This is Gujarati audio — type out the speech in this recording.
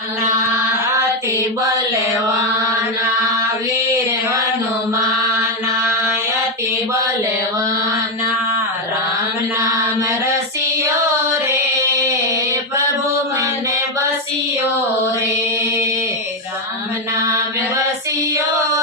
અતિ બલવાના વીર હનુમાના અતિ બલવાના રામ નામ રસિયો રે પ્રભુ મને બસિયો રે રામ નામ રસિયો